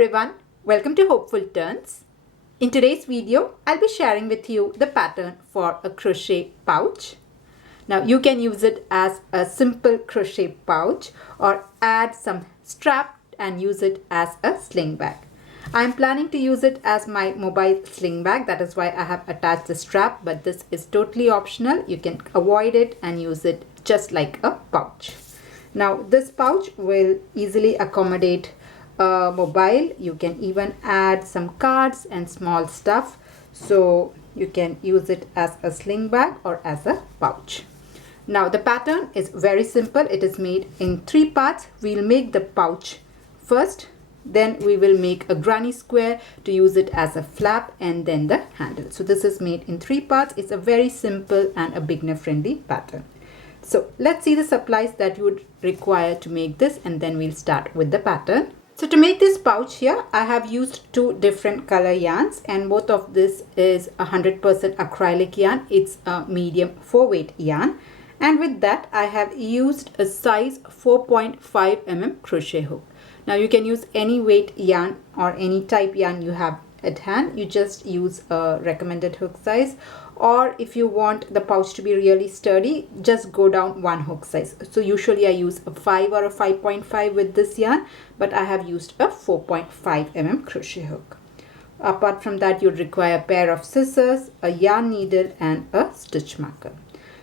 everyone, welcome to Hopeful Turns. In today's video, I'll be sharing with you the pattern for a crochet pouch. Now you can use it as a simple crochet pouch or add some strap and use it as a sling bag. I'm planning to use it as my mobile sling bag. That is why I have attached the strap, but this is totally optional. You can avoid it and use it just like a pouch. Now this pouch will easily accommodate mobile. You can even add some cards and small stuff, so you can use it as a sling bag or as a pouch. Now the pattern is very simple. It is made in 3 parts. We'll make the pouch first, then we will make a granny square to use it as a flap, and then the handle. So this is made in 3 parts. It's a very simple and a beginner friendly pattern. So let's see the supplies that you would require to make this, and then we'll start with the pattern. So to make this pouch here, I have used 2 different color yarns, and both of this is 100% acrylic yarn. It's a medium 4 weight yarn, and with that I have used a size 4.5 mm crochet hook. Now you can use any weight yarn or any type yarn you have at hand. You just use a recommended hook size, or if you want the pouch to be really sturdy, just go down 1 hook size. So usually I use a 5 or a 5.5 with this yarn, but I have used a 4.5 mm crochet hook. Apart from that, you'd require a pair of scissors, a yarn needle, and a stitch marker.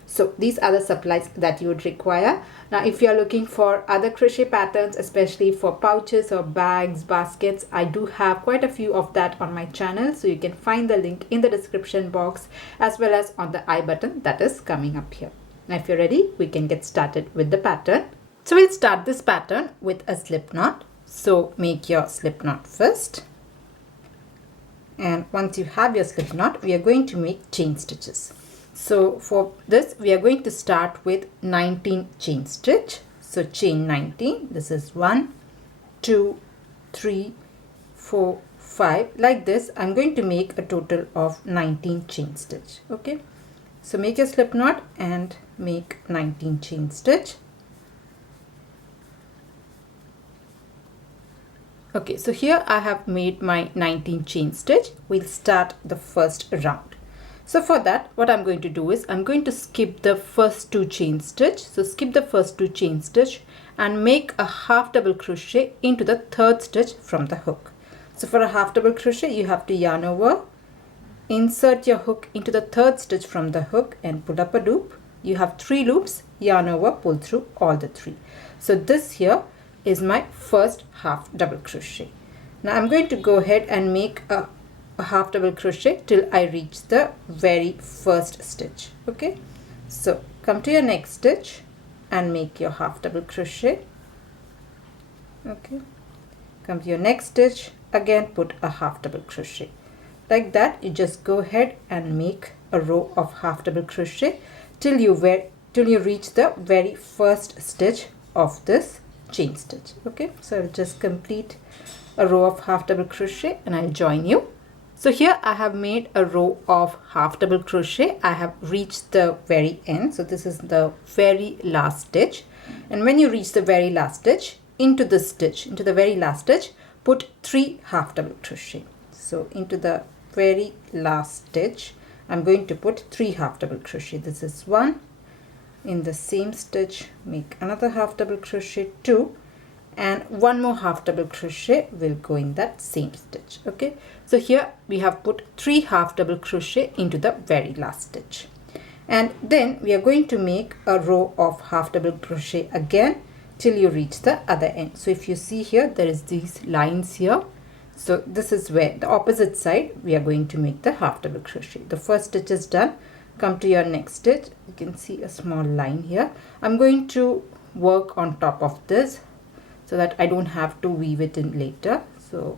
So these are the supplies that you would require. Now if you are looking for other crochet patterns, especially for pouches or bags, baskets, I do have quite a few of that on my channel, so you can find the link in the description box as well as on the I button that is coming up here. Now if you're ready, we can get started with the pattern. So we'll start this pattern with a slip knot. So make your slip knot first, and once you have your slip knot, we are going to make chain stitches. So for this, we are going to start with 19 chain stitch. So chain 19, this is 1, 2, 3, 4, 5. Like this, I'm going to make a total of 19 chain stitch. Okay, so make your slip knot and make 19 chain stitch. Okay, so here I have made my 19 chain stitch. We'll start the first round. So for that, what I'm going to do is I'm going to skip the first 2 chain stitch. So skip the first 2 chain stitch and make a half double crochet into the 3rd stitch from the hook. So for a half double crochet, you have to yarn over, insert your hook into the 3rd stitch from the hook and pull up a loop. You have 3 loops, yarn over, pull through all the 3. So this here is my first half double crochet. Now I'm going to go ahead and make a half double crochet till I reach the very first stitch. Okay, so come to your next stitch and make your half double crochet. Okay, come to your next stitch, again put a half double crochet. Like that, you just go ahead and make a row of half double crochet till you reach the very first stitch of this chain stitch. Okay, so I'll just complete a row of half double crochet and I'll join you. So here I have made a row of half double crochet. I have reached the very end. So this is the very last stitch. And when you reach the very last stitch, into the very last stitch, put 3 half double crochet. So into the very last stitch, I'm going to put 3 half double crochet. This is 1. In the same stitch, make another half double crochet, 2. And 1 more half double crochet will go in that same stitch. Okay, so here we have put 3 half double crochet into the very last stitch, and then we are going to make a row of half double crochet again till you reach the other end. So if you see here, there is these lines here. So this is where the opposite side we are going to make the half double crochet. The first stitch is done. Come to your next stitch. You can see a small line here. I'm going to work on top of this so that I don't have to weave it in later. So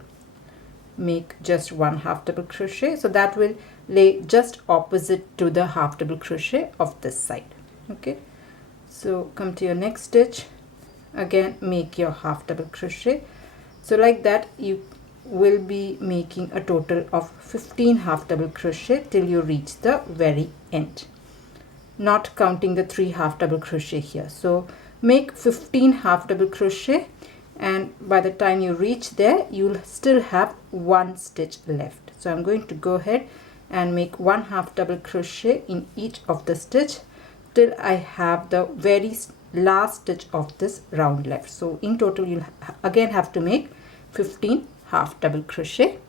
make just 1 half double crochet. So that will lay just opposite to the half double crochet of this side. Okay, so come to your next stitch, again make your half double crochet. So like that, you will be making a total of 15 half double crochet till you reach the very end, not counting the 3 half double crochet here. So make 15 half double crochet and by the time you reach there, you'll still have one stitch left. So I'm going to go ahead and make 1 half double crochet in each of the stitch till I have the very last stitch of this round left. So in total, you'll again have to make 15 half double crochet.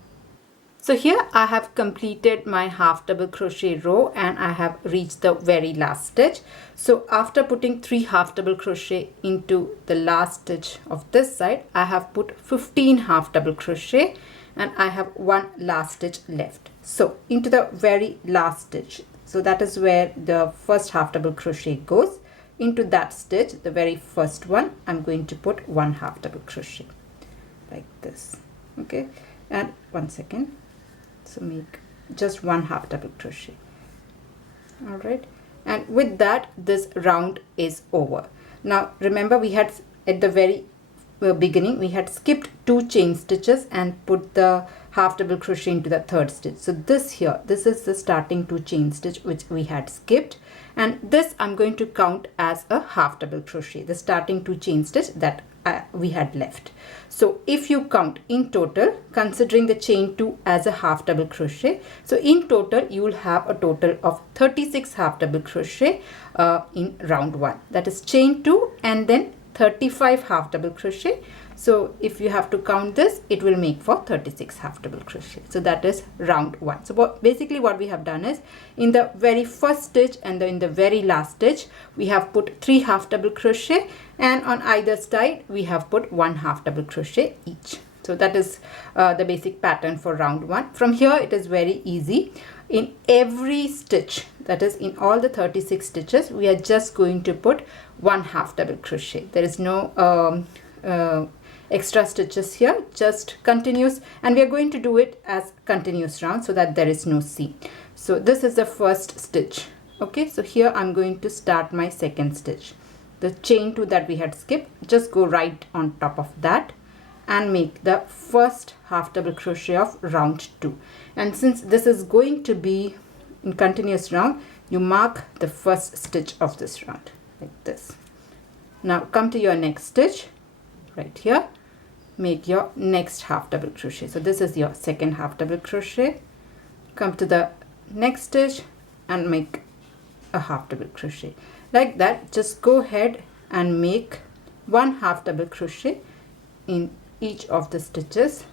So here I have completed my half double crochet row and I have reached the very last stitch. So after putting 3 half double crochet into the last stitch of this side, I have put 15 half double crochet and I have one last stitch left. So into the very last stitch, so that is where the first half double crochet goes. Into that stitch, the very first one, I'm going to put 1 half double crochet like this. Okay, and 1 second. So make just 1 half double crochet. All right, and with that, this round is over. Now remember, we had at the very beginning, we had skipped 2 chain stitches and put the half double crochet into the third stitch. So this here, this is the starting 2 chain stitch which we had skipped, and this I'm going to count as a half double crochet, the starting 2 chain stitch that we had left. So if you count in total, considering the chain 2 as a half double crochet, so in total you will have a total of 36 half double crochet in round 1. That is chain 2 and then 35 half double crochet. So if you have to count this, it will make for 36 half double crochet. So that is round 1. So basically what we have done is, in the very first stitch and in the very last stitch, we have put 3 half double crochet, and on either side we have put 1 half double crochet each. So that is the basic pattern for round 1. From here it is very easy. In every stitch, that is in all the 36 stitches, we are just going to put 1 half double crochet. There is no extra stitches here, just continuous, and we are going to do it as continuous round so that there is no seam. So this is the first stitch. Okay, so here I'm going to start my second stitch. The chain 2 that we had skipped, just go right on top of that and make the first half double crochet of round 2. And since this is going to be in continuous round, you mark the first stitch of this round like this. Now come to your next stitch right here, make your next half double crochet. So this is your second half double crochet. Come to the next stitch and make a half double crochet like that. Just go ahead and make 1 half double crochet in each of the stitches,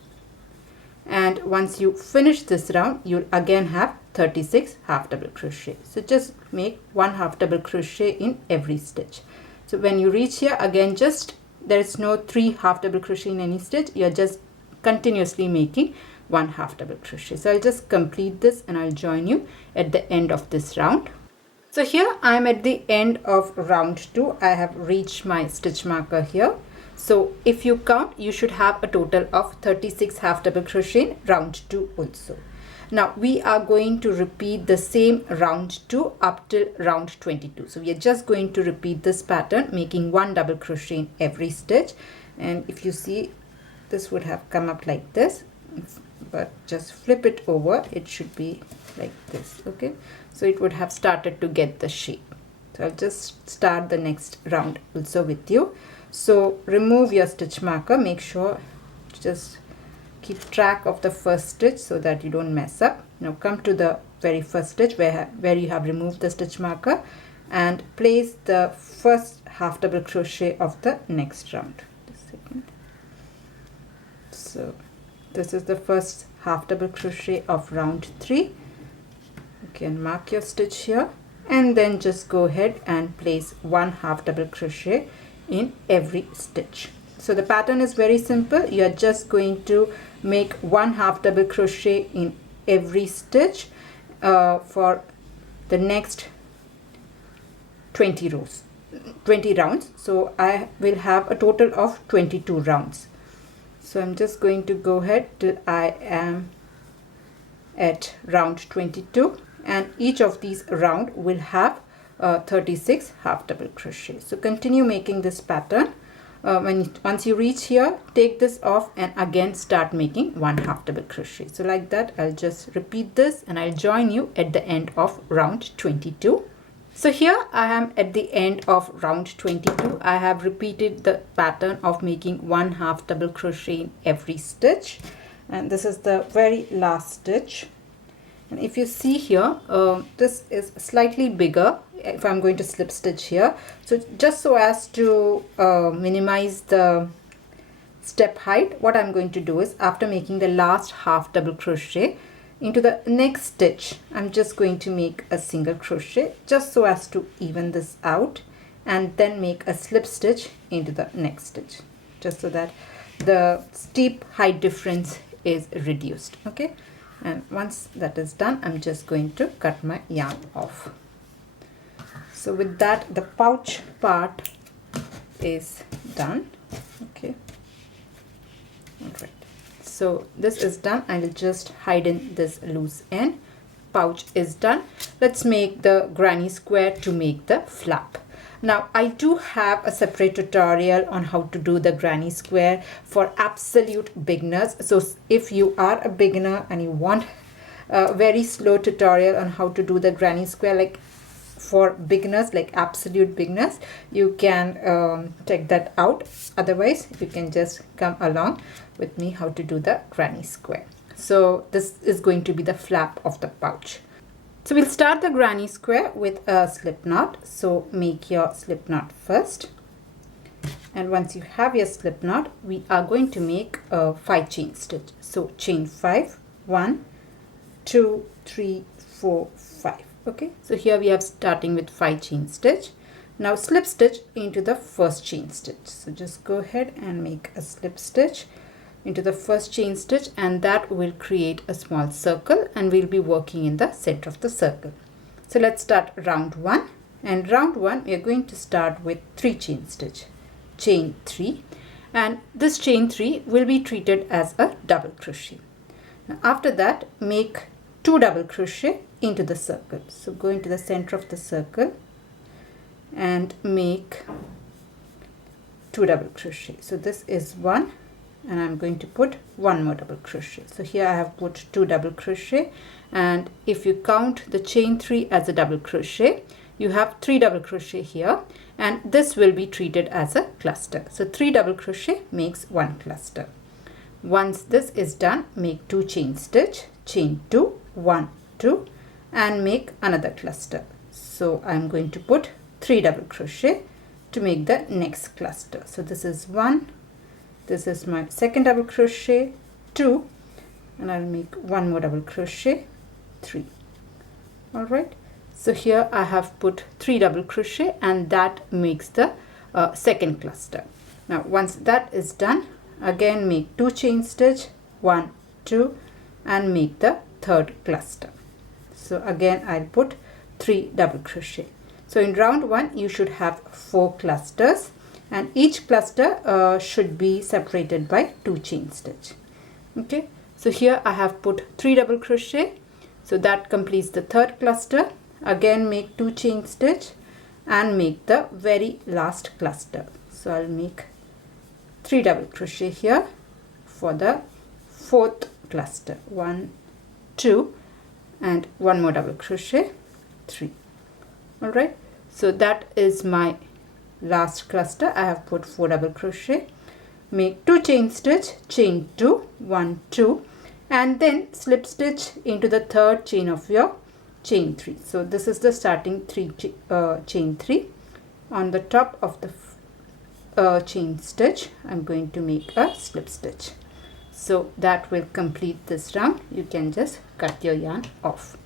and once you finish this round, you'll again have 36 half double crochet. So just make 1 half double crochet in every stitch. So when you reach here, again, just there is no 3 half double crochet in any stitch, you're just continuously making 1 half double crochet. So I'll just complete this and I'll join you at the end of this round. So here I'm at the end of round 2. I have reached my stitch marker here. So if you count, you should have a total of 36 half double crochet in round 2 also. Now we are going to repeat the same round 2 up till round 22. So we are just going to repeat this pattern, making 1 double crochet in every stitch. And if you see, this would have come up like this, but just flip it over, it should be like this. Okay, so it would have started to get the shape. So I'll just start the next round also with you. So remove your stitch marker, make sure just keep track of the first stitch so that you don't mess up. Now come to the very first stitch where you have removed the stitch marker and place the first half double crochet of the next round. Just a second. So this is the first half double crochet of round 3. You can mark your stitch here and then just go ahead and place 1 half double crochet in every stitch. So the pattern is very simple. You are just going to make 1 half double crochet in every stitch for the next 20 rounds. So I will have a total of 22 rounds. So I'm just going to go ahead till I am at round 22, and each of these round will have 36 half double crochet. So continue making this pattern. Once you reach here, take this off and again start making 1 half double crochet. So like that, I'll just repeat this and I'll join you at the end of round 22. So here I am at the end of round 22. I have repeated the pattern of making 1/2 double crochet in every stitch, and this is the very last stitch. And if you see here, this is slightly bigger if I'm going to slip stitch here. So just so as to minimize the step height, what I'm going to do is, after making the last 1/2 double crochet, into the next stitch I'm just going to make a single crochet just so as to even this out, and then make a slip stitch into the next stitch, just so that the steep height difference is reduced. Okay, and once that is done, I'm just going to cut my yarn off. So with that, the pouch part is done. Okay, all right. So this is done. I will just hide in this loose end. Pouch is done. Let's make the granny square to make the flap. Now I do have a separate tutorial on how to do the granny square for absolute beginners. So if you are a beginner and you want a very slow tutorial on how to do the granny square, like for beginners, like absolute beginners, you can check that out. Otherwise, you can just come along with me how to do the granny square. So this is going to be the flap of the pouch. So we'll start the granny square with a slip knot. So make your slip knot first, and once you have your slip knot, we are going to make a 5 chain stitch. So chain 5, 1, 2, 3, 4, 5. Okay, so here we are starting with 5 chain stitch. Now slip stitch into the first chain stitch. So just go ahead and make a slip stitch into the first chain stitch, and that will create a small circle, and we'll be working in the center of the circle. So let's start round 1, and round 1 we are going to start with 3 chain stitch, chain 3, and this chain 3 will be treated as a double crochet. Now after that, make 2 double crochet into the circle. So go into the center of the circle and make 2 double crochet. So this is 1, and I'm going to put 1 more double crochet. So here I have put 2 double crochet, and if you count the chain 3 as a double crochet, you have 3 double crochet here, and this will be treated as a cluster. So 3 double crochet makes 1 cluster. Once this is done, make 2 chain stitch, chain 2, 1, 2, and make another cluster. So I'm going to put 3 double crochet to make the next cluster. So this is 1, this is my second double crochet, 2, and I'll make 1 more double crochet, 3. All right, so here I have put 3 double crochet, and that makes the second cluster. Now once that is done, again make 2 chain stitch, 1, 2, and make the third cluster. So again I'll put 3 double crochet. So in round 1 you should have 4 clusters, and each cluster should be separated by 2 chain stitch. Okay, so here I have put 3 double crochet, so that completes the third cluster. Again make 2 chain stitch and make the very last cluster. So I'll make 3 double crochet here for the fourth cluster, 1, 2, and 1 more double crochet, 3. All right, so that is my last cluster. I have put 4 double crochet, make 2 chain stitch, chain 2, 1, 2, and then slip stitch into the third chain of your chain 3. So this is the starting chain 3. On the top of the chain stitch, I'm going to make a slip stitch. So that will complete this round. You can just cut your yarn off.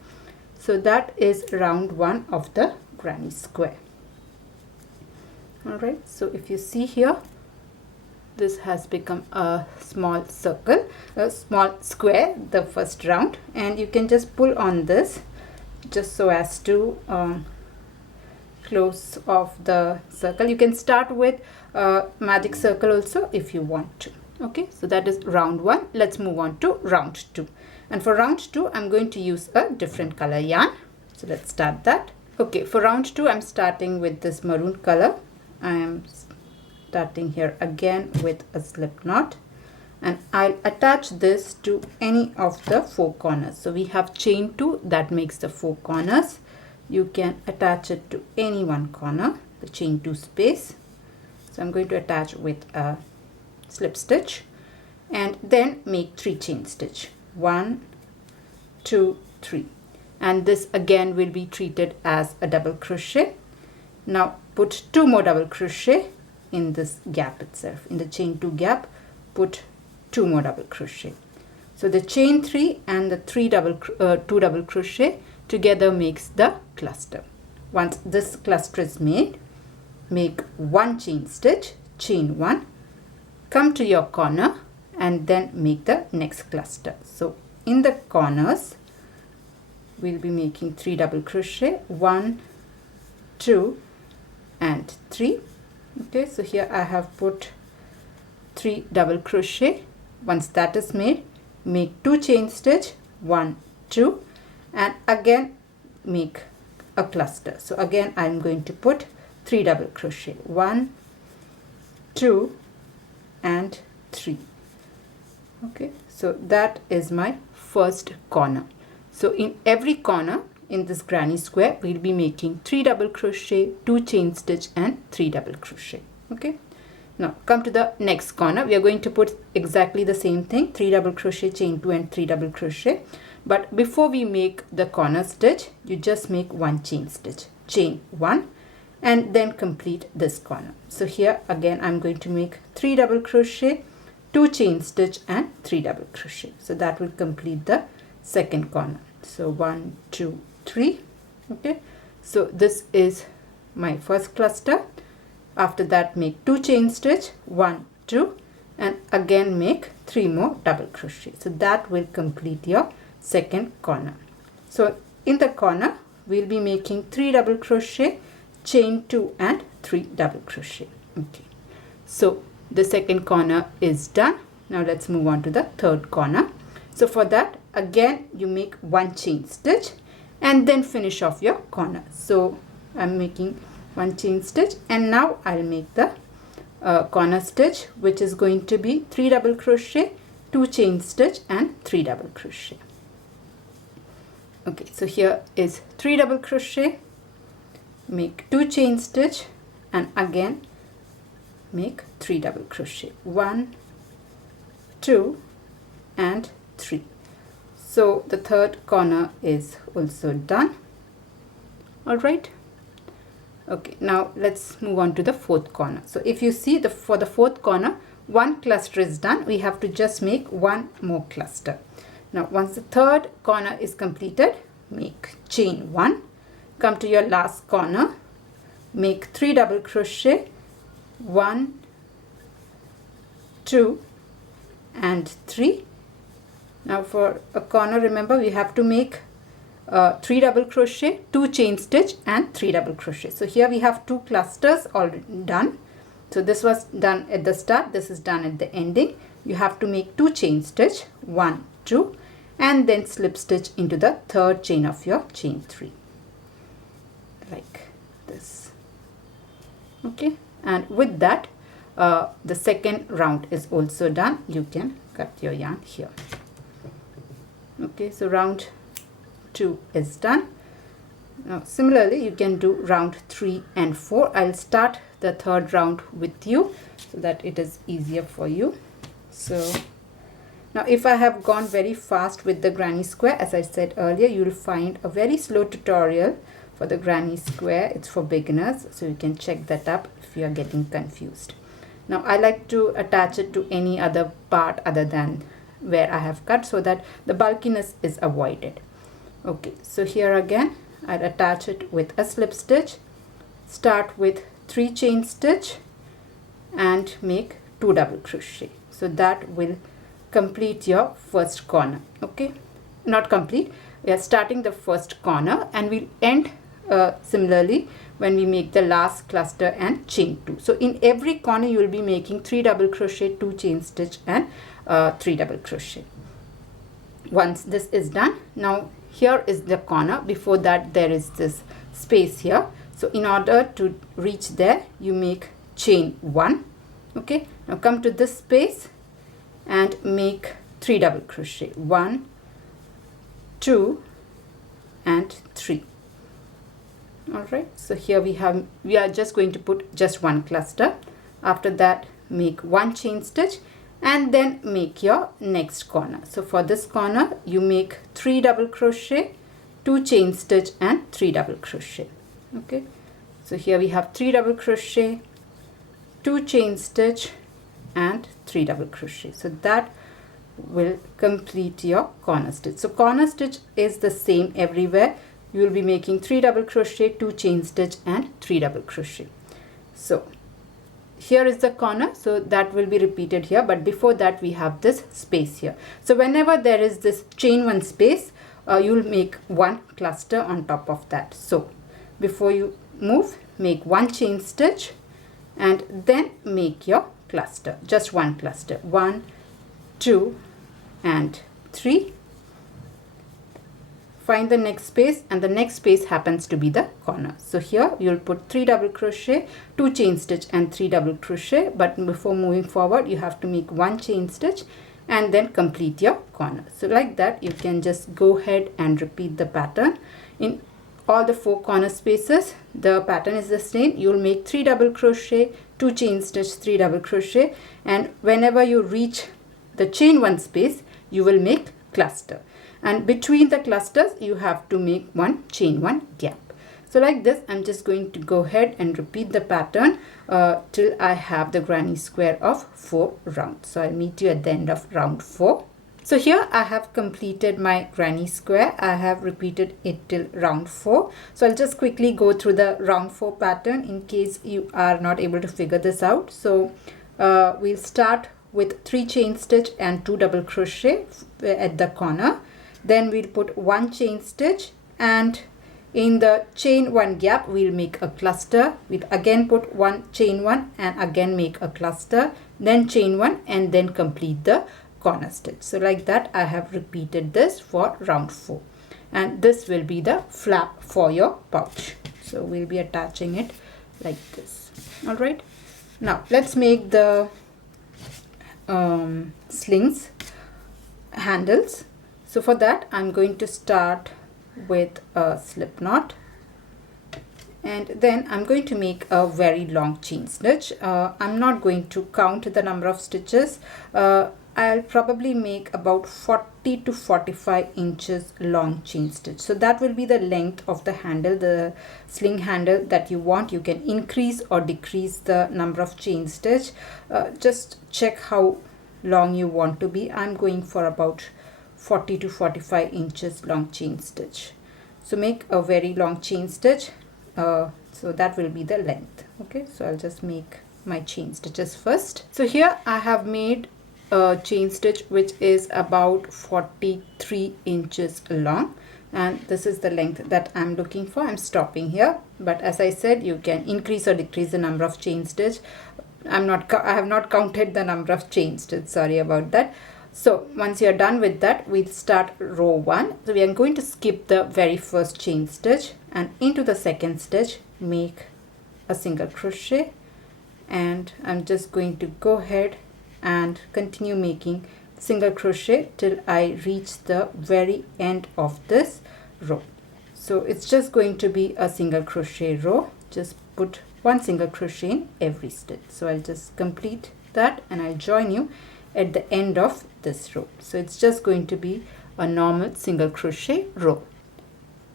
So that is round 1 of the granny square. All right, so if you see here, this has become a small circle, a small square, the first round, and you can just pull on this just so as to close off the circle. You can start with a magic circle also if you want to. Okay, so that is round 1. Let's move on to round 2, and for round 2 I'm going to use a different color yarn. So let's start that. Okay, for round 2 I'm starting with this maroon color. I am starting here again with a slip knot, and I'll attach this to any of the 4 corners. So we have chain 2, that makes the 4 corners, you can attach it to any one corner, the chain 2 space. So I'm going to attach with a slip stitch and then make 3 chain stitch. 1, 2, 3, and this again will be treated as a double crochet. Now put 2 more double crochet in this gap itself. In the chain 2 gap, put 2 more double crochet. So the chain 3 and the 2 double crochet together makes the cluster. Once this cluster is made, make 1 chain stitch, chain 1, come to your corner and then make the next cluster. So in the corners we'll be making 3 double crochet, 1, 2 and 3. Okay, so here I have put 3 double crochet. Once that is made, make 2 chain stitch, 1, 2, and again make a cluster. So again I'm going to put 3 double crochet, 1, 2 and 3. Okay, so that is my first corner. So in every corner in this granny square we'll be making 3 double crochet, 2 chain stitch and 3 double crochet. Okay, now come to the next corner. We are going to put exactly the same thing, 3 double crochet, chain 2 and 3 double crochet. But before we make the corner stitch, you just make 1 chain stitch, chain 1, and then complete this corner. So here again I'm going to make 3 double crochet, 2 chain stitch and 3 double crochet. So that will complete the second corner. So 1, 2, 3. Okay, so this is my first cluster. After that make 2 chain stitch, 1, 2, and again make 3 more double crochet. So that will complete your second corner. So in the corner we'll be making 3 double crochet, chain 2 and 3 double crochet. Okay, so the second corner is done. Now let's move on to the third corner. So for that again you make 1 chain stitch and then finish off your corner. So I'm making 1 chain stitch and now I'll make the corner stitch, which is going to be 3 double crochet, 2 chain stitch and 3 double crochet. Okay, so here is 3 double crochet, make 2 chain stitch and again make 3 double crochet, 1, 2 and 3. So the third corner is also done. All right. Okay, now let's move on to the fourth corner. So if you see for the fourth corner, 1 cluster is done. We have to just make 1 more cluster. Now once the third corner is completed, make chain 1, come to your last corner, make 3 double crochet, 1, 2 and 3. Now for a corner, remember we have to make 3 double crochet, 2 chain stitch and 3 double crochet. So here we have 2 clusters already done. So this was done at the start, this is done at the ending. You have to make 2 chain stitch, 1, 2, and then slip stitch into the third chain of your chain 3 like this. Okay, and with that the second round is also done. You can cut your yarn here. Okay, so round 2 is done. Now similarly you can do round 3 and 4. I'll start the third round with you so that it is easier for you. So now if I have gone very fast with the granny square, as I said earlier, you will find a very slow tutorial for the granny square. It's for beginners, so you can check that up if you are getting confused. Now I like to attach it to any other part other than where I have cut so that the bulkiness is avoided. Okay, so here again I'll attach it with a slip stitch, start with 3 chain stitch and make 2 double crochet. So that will complete your first corner. Okay, not complete, we are starting the first corner and we'll end similarly when we make the last cluster and chain 2. So in every corner you will be making 3 double crochet, 2 chain stitch and 3 double crochet. Once this is done, now here is the corner. Before that there is this space here. So in order to reach there you make chain 1. Okay, now come to this space and make 3 double crochet, 1, 2 and 3. All right, so here we are just going to put just one cluster. After that, make one chain stitch and then make your next corner. So for this corner, you make 3 double crochet, 2 chain stitch and 3 double crochet. Okay, so here we have 3 double crochet, 2 chain stitch and 3 double crochet. So that will complete your corner stitch. So corner stitch is the same everywhere. You will be making 3 double crochet, 2 chain stitch and 3 double crochet. So here is the corner, so that will be repeated here, but before that we have this space here. So whenever there is this chain 1 space, you will make one cluster on top of that. So before you move, make one chain stitch and then make your cluster, just one cluster, 1, 2 and 3. Find the next space and the next space happens to be the corner. So here you'll put 3 double crochet, 2 chain stitch and 3 double crochet, but before moving forward you have to make one chain stitch and then complete your corner. So like that you can just go ahead and repeat the pattern. In all the 4 corner spaces the pattern is the same. You'll make 3 double crochet, 2 chain stitch, 3 double crochet, and whenever you reach the chain 1 space you will make cluster, and between the clusters you have to make one chain 1 gap. So like this I'm just going to go ahead and repeat the pattern till I have the granny square of 4 rounds. So I'll meet you at the end of round 4. So here I have completed my granny square. I have repeated it till round 4. So I'll just quickly go through the round 4 pattern in case you are not able to figure this out. So we'll start with 3 chain stitch and 2 double crochet at the corner. Then we'll put 1 chain stitch and in the chain 1 gap we'll make a cluster. We'll again put 1 chain 1 and again make a cluster, then chain 1 and then complete the corner stitch. So like that I have repeated this for round 4, and this will be the flap for your pouch. So we'll be attaching it like this. All right, now let's make the slings handles. So for that I'm going to start with a slip knot, and then I'm going to make a very long chain stitch. I'm not going to count the number of stitches. I'll probably make about 40 to 45 inches long chain stitch. So that will be the length of the handle, the sling handle that you want. You can increase or decrease the number of chain stitch. Just check how long you want to be. I'm going for about 40 to 45 inches long chain stitch. So make a very long chain stitch. So that will be the length. Okay, so I'll just make my chain stitches first. So here I have made a chain stitch which is about 43 inches long, and this is the length that I'm looking for. I'm stopping here, but as I said, you can increase or decrease the number of chain stitch. I have not counted the number of chain stitch, sorry about that. So once you're done with that, we'll start row 1. So we are going to skip the very first chain stitch and into the second stitch make a single crochet, and I'm just going to go ahead and continue making single crochet till I reach the very end of this row. So it's just going to be a single crochet row. Just put 1 single crochet in every stitch. So I'll just complete that and I'll join you at the end of this row. So it's just going to be a normal single crochet row.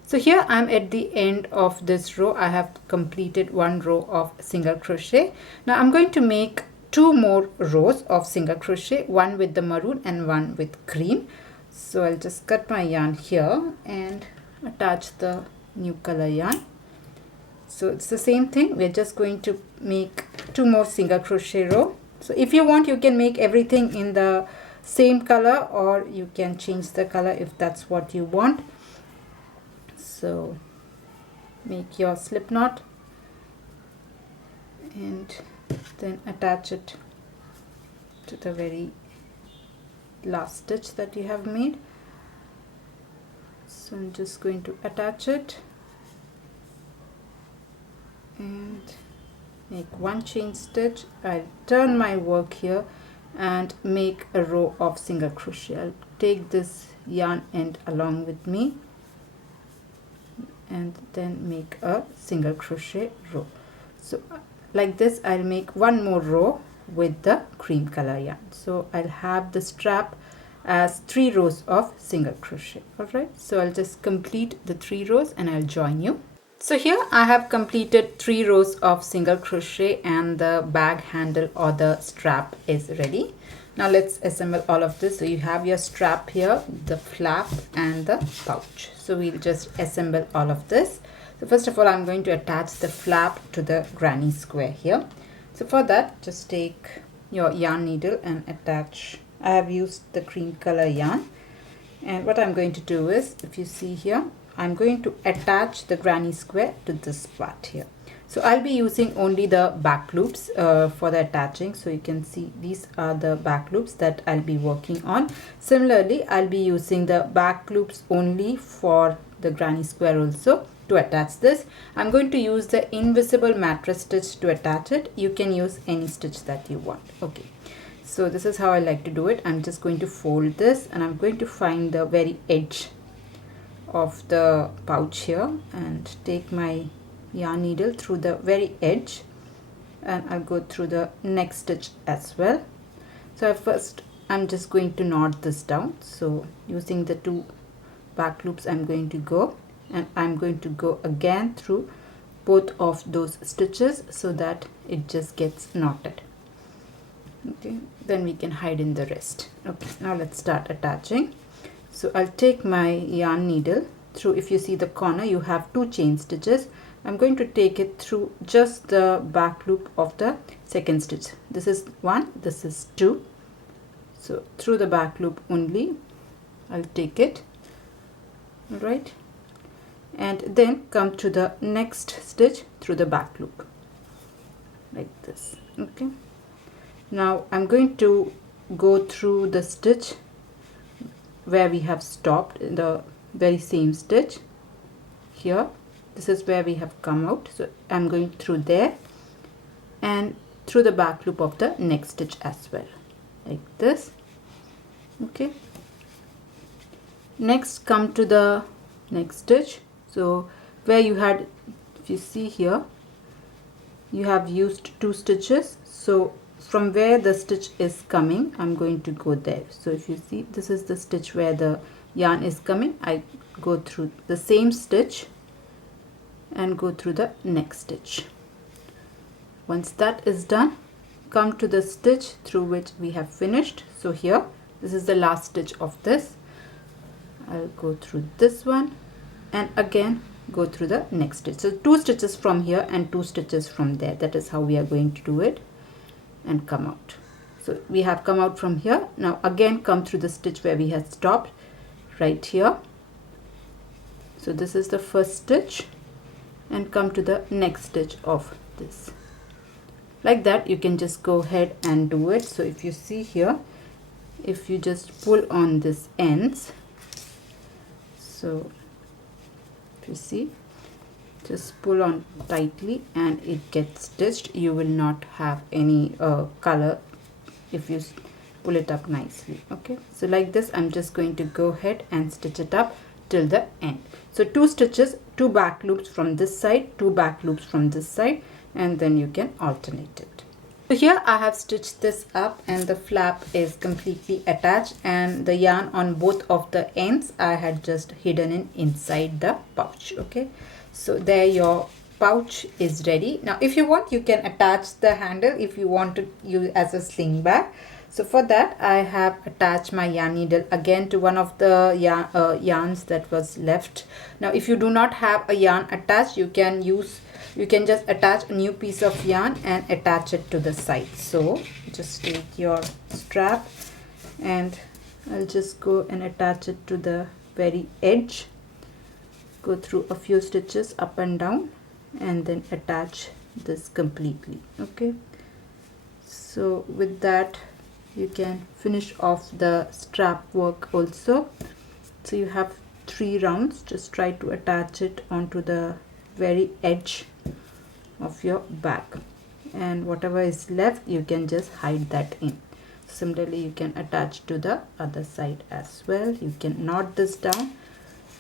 So here I'm at the end of this row. I have completed 1 row of single crochet. Now I'm going to make 2 more rows of single crochet, one with the maroon and one with cream. So I'll just cut my yarn here and attach the new color yarn. So it's the same thing. We're just going to make 2 more single crochet row. So if you want, you can make everything in the same color, or you can change the color if that's what you want. So make your slip knot and then attach it to the very last stitch that you have made. So I'm just going to attach it and make 1 chain stitch. I'll turn my work here and make a row of single crochet. I'll take this yarn end along with me. and then make a single crochet row. So like this I'll make one more row with the cream color yarn. So I'll have the strap as 3 rows of single crochet. Alright, so I'll just complete the 3 rows and I'll join you. So here I have completed 3 rows of single crochet and the bag handle or the strap is ready. Now let's assemble all of this. So you have your strap here, the flap and the pouch. So we'll just assemble all of this. So first of all, I'm going to attach the flap to the granny square here. So for that, just take your yarn needle and attach. I have used the cream color yarn. And what I'm going to do is, if you see here, I'm going to attach the granny square to this part here. So I'll be using only the back loops for the attaching. So you can see these are the back loops that I'll be working on. Similarly, I'll be using the back loops only for the granny square also to attach this. I'm going to use the invisible mattress stitch to attach it. You can use any stitch that you want. Okay, so this is how I like to do it. I'm just going to fold this and I'm going to find the very edge of the pouch here and take my yarn needle through the very edge, and I'll go through the next stitch as well. So first I'm just going to knot this down. So using the 2 back loops I'm going to go, and I'm going to go again through both of those stitches so that it just gets knotted. Okay, then we can hide in the rest. Okay, now let's start attaching. So I'll take my yarn needle through, if you see the corner you have 2 chain stitches. I'm going to take it through just the back loop of the second stitch. This is 1, this is 2. So through the back loop only I'll take it. Alright, and then come to the next stitch through the back loop like this. Okay, now I'm going to go through the stitch where we have stopped in the very same stitch here. This is where we have come out. So I'm going through there and through the back loop of the next stitch as well, like this. Okay, next come to the next stitch. So where you had, if you see here, you have used 2 stitches. So from where the stitch is coming, I'm going to go there. So if you see, this is the stitch where the yarn is coming. I go through the same stitch and go through the next stitch. Once that is done, come to the stitch through which we have finished. So here, this is the last stitch of this. I'll go through this one and again go through the next stitch. So 2 stitches from here and 2 stitches from there. That is how we are going to do it and come out. So we have come out from here. Now again come through the stitch where we had stopped right here. So this is the first stitch and come to the next stitch of this. Like that you can just go ahead and do it. So if you see here, if you just pull on this ends, so if you see, just pull on tightly and it gets stitched. You will not have any color if you pull it up nicely. Okay, so like this I'm just going to go ahead and stitch it up till the end. So 2 stitches, 2 back loops from this side, 2 back loops from this side, and then you can alternate it. So here I have stitched this up and the flap is completely attached, and the yarn on both of the ends I had just hidden in inside the pouch. Okay, so there your pouch is ready. Now if you want, you can attach the handle if you want to use as a sling bag. So for that I have attached my yarn needle again to one of the yarns that was left. Now if you do not have a yarn attached, you can just attach a new piece of yarn and attach it to the side. So just take your strap and I'll just go and attach it to the very edge. Go through a few stitches up and down and then attach this completely. Okay, so with that you can finish off the strap work also. So you have 3 rounds. Just try to attach it onto the very edge of your bag, and whatever is left you can just hide that in. Similarly you can attach to the other side as well. You can knot this down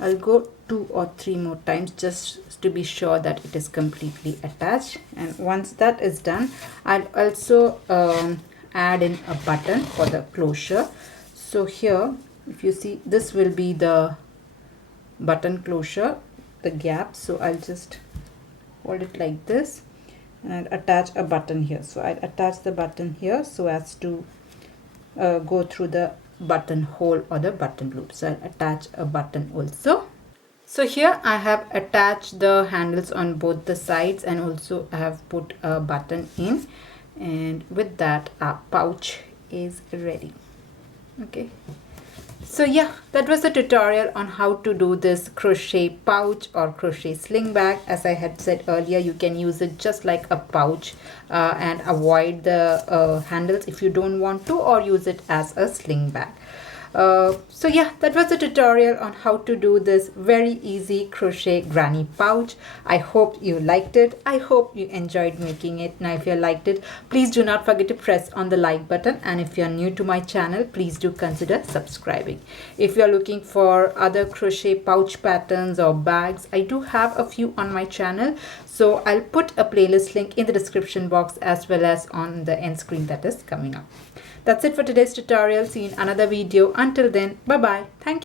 I'll go 2 or 3 more times just to be sure that it is completely attached. And once that is done, I'll also add in a button for the closure. So here, if you see, this will be the button closure, the gap. So I'll just hold it like this and I'll attach a button here. So I'll attach the button here so as to go through the button hole or the button loop. So I'll attach a button also. So here I have attached the handles on both the sides and also I have put a button in, and with that our pouch is ready. Okay, so yeah, that was the tutorial on how to do this crochet pouch or crochet sling bag. As I had said earlier, you can use it just like a pouch and avoid the handles if you don't want to, or use it as a sling bag. So yeah, that was the tutorial on how to do this very easy crochet granny pouch. I hope you liked it. I hope you enjoyed making it. Now if you liked it, please do not forget to press on the like button, and if you are new to my channel, please do consider subscribing. If you are looking for other crochet pouch patterns or bags, I do have a few on my channel, so I'll put a playlist link in the description box as well as on the end screen that is coming up. That's it for today's tutorial. See you in another video. Until then, bye bye. Thank you.